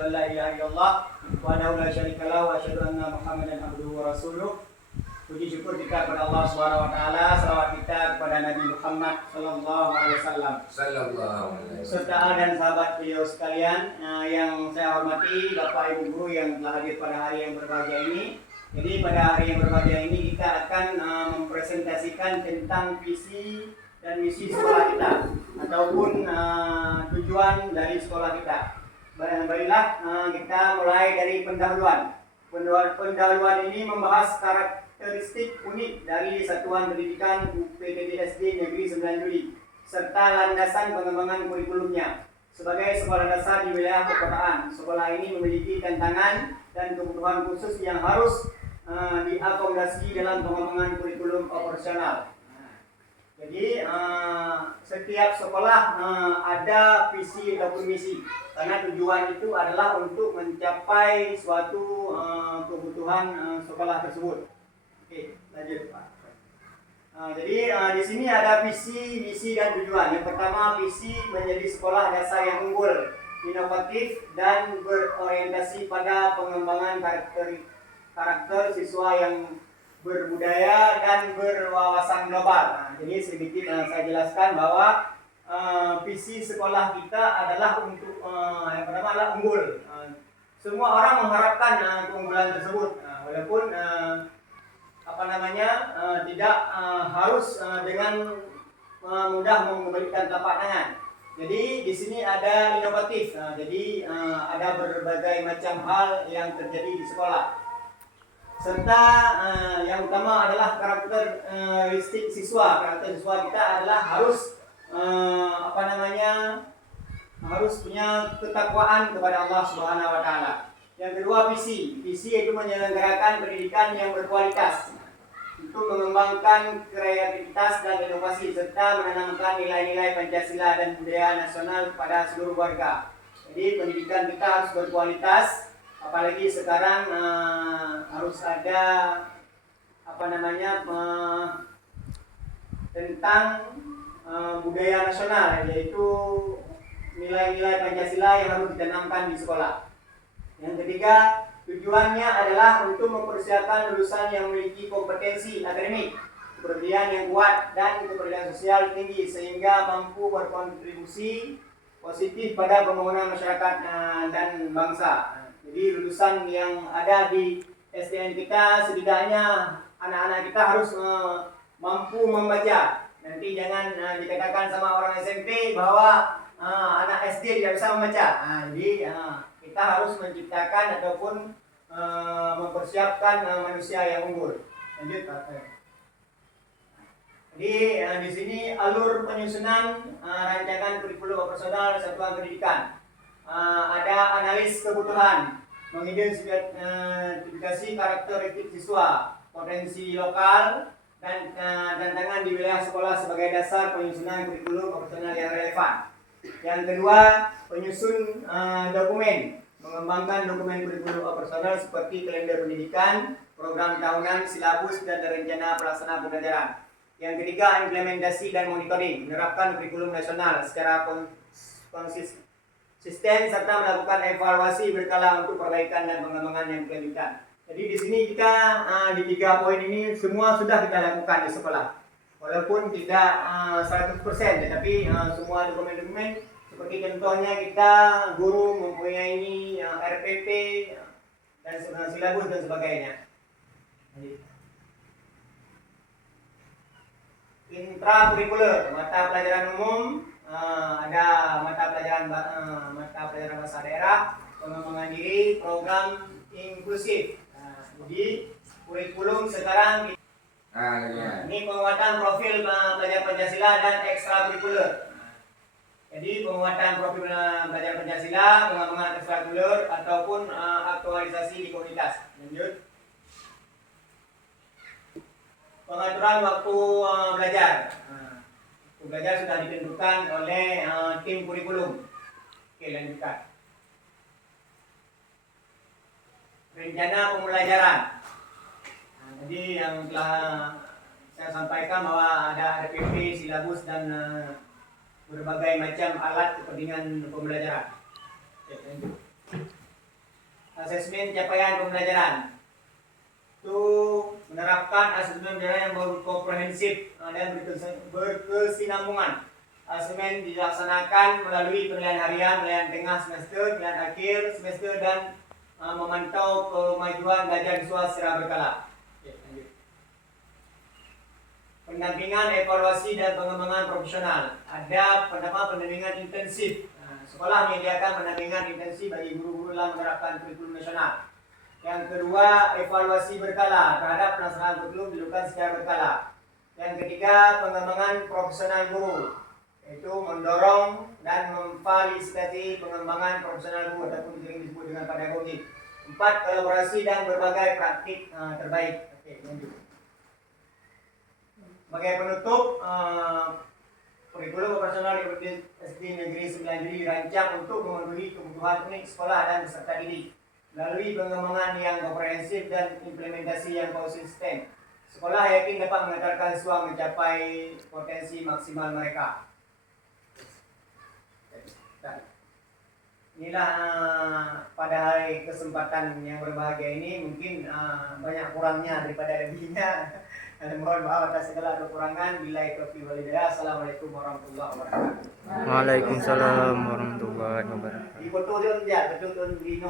asyhadu an la ilaha illallah wahdahu la syarika lahu wa asyhadu anna Muhammadan abduhu wa rasuluh. Puji syukur kita kepada Allah Subhanahu wa taala, selawat kita kepada Nabi Muhammad sallallahu alaihi wasallam. Serta dan sahabat beliau sekalian yang saya hormati, Bapak Ibu guru yang telah hadir pada hari yang berbahagia ini. Jadi pada hari yang berbahagia ini kita akan mempresentasikan tentang visi dan misi sekolah kita ataupun tujuan dari sekolah kita. Baiklah, kita mulai dari pendahuluan. Pendahuluan ini membahas karakteristik unik dari Satuan Pendidikan UPTD Negeri 9 Juli serta landasan pengembangan kurikulumnya. Sebagai sekolah dasar di wilayah perkotaan, sekolah ini memiliki tantangan dan kebutuhan khusus yang harus diakomodasi dalam pengembangan kurikulum operasional. Jadi setiap sekolah ada visi ataupun misi, karena tujuan itu adalah untuk mencapai suatu kebutuhan sekolah tersebut. Oke, lanjut Pak. Jadi di sini ada visi, misi dan tujuan. Yang pertama, visi menjadi sekolah dasar yang unggul, inovatif dan berorientasi pada pengembangan karakter siswa yang berbudaya dan berwawasan global. Jadi sedikit saya jelaskan bahwa visi sekolah kita adalah untuk yang pertama adalah unggul. Semua orang mengharapkan keunggulan tersebut, walaupun tidak harus dengan mudah memberikan telapak tangan. Jadi di sini ada inovatif. Jadi ada berbagai macam hal yang terjadi di sekolah. Serta yang utama adalah karakteristik siswa. Karakter siswa kita adalah harus harus punya ketakwaan kepada Allah Subhanahu wa taala. Yang kedua, visi. Visi itu menyelenggarakan pendidikan yang berkualitas untuk mengembangkan kreativitas dan inovasi serta menanamkan nilai-nilai Pancasila dan budaya nasional pada seluruh warga. Jadi pendidikan kita harus berkualitas. Apalagi sekarang harus ada tentang budaya nasional, yaitu nilai-nilai Pancasila yang harus ditanamkan di sekolah. Yang ketiga, tujuannya adalah untuk mempersiapkan lulusan yang memiliki kompetensi akademik, kepribadian yang kuat dan kepribadian sosial tinggi sehingga mampu berkontribusi positif pada pembangunan masyarakat dan bangsa. Jadi lulusan yang ada di SDN kita, setidaknya anak-anak kita harus mampu membaca. Nanti jangan dikatakan sama orang SMP bahwa anak SD tidak bisa membaca. Jadi kita harus menciptakan ataupun mempersiapkan manusia yang unggul. Lanjut Pak. Jadi di sini alur penyusunan rancangan kurikulum operasional Satuan Pendidikan. Ada analis kebutuhan, mengidentifikasi karakteristik siswa, potensi lokal, dan tantangan di wilayah sekolah sebagai dasar penyusunan kurikulum operasional yang relevan. Yang kedua, penyusun dokumen, mengembangkan dokumen kurikulum operasional seperti kalender pendidikan, program tahunan, silabus, dan rencana pelaksana pembelajaran. Yang ketiga, implementasi dan monitoring, menerapkan kurikulum nasional secara konsisten serta melakukan evaluasi berkala untuk perbaikan dan pengembangan yang berkelanjutan. Jadi di sini kita di 3 poin ini semua sudah kita lakukan di sekolah. Walaupun tidak 100%, tetapi semua dokumen-dokumen seperti contohnya kita guru mempunyai RPP dan silabus dan sebagainya. Intrakurikuler, mata pelajaran umum, ada mata pelajaran bahasa daerah, pengembangan diri, program inklusif. Jadi kurikulum sekarang ini penguatan profil pelajar Pancasila dan ekstrakurikuler. Jadi penguatan profil pelajar Pancasila, pengembangan ekstrakurikuler ataupun aktualisasi di komunitas. Lanjut. Pengaturan waktu belajar. Belajar sudah ditentukan oleh tim kurikulum. Oke, lanjutkan. Rencana pembelajaran. Jadi yang telah saya sampaikan bahwa ada RPP, silabus dan berbagai macam alat kepentingan pembelajaran. Oke, lanjut. asesmen capaian pembelajaran. Itu menerapkan asesmen pembelajaran yang komprehensif dan berkesinambungan. Asesmen dilaksanakan melalui penilaian harian, penilaian tengah semester, penilaian akhir semester, dan memantau kemajuan belajar siswa secara berkala. Oke, lanjut. Pendampingan, evaluasi, dan pengembangan profesional. Ada pendampingan intensif. Sekolah menyediakan pendampingan intensif bagi guru-guru dalam menerapkan kurikulum nasional. Yang kedua, evaluasi berkala terhadap pelaksanaan kurikulum dilakukan secara berkala. Yang ketiga, pengembangan profesional guru, yaitu mendorong dan memfasilitasi pengembangan profesional guru ataupun sering disebut dengan pedagogi. 4, kolaborasi dan berbagai praktik terbaik. Oke, lanjut. Sebagai penutup, kurikulum operasional di SD Negeri 9 Juli dirancang untuk memenuhi kebutuhan unik sekolah dan peserta didik melalui pengembangan yang komprehensif dan implementasi yang konsisten. Sekolah yakin dapat mengantarkan siswa mencapai potensi maksimal mereka. Inilah pada hari kesempatan yang berbahagia ini, mungkin banyak kurangnya daripada lebihnya. Mohon maaf atas segala kekurangan. Billahi taufiq wal hidayah. Assalamualaikum warahmatullahi wabarakatuh. Waalaikumsalam warahmatullahi wabarakatuh. Di foto dia betul-betul di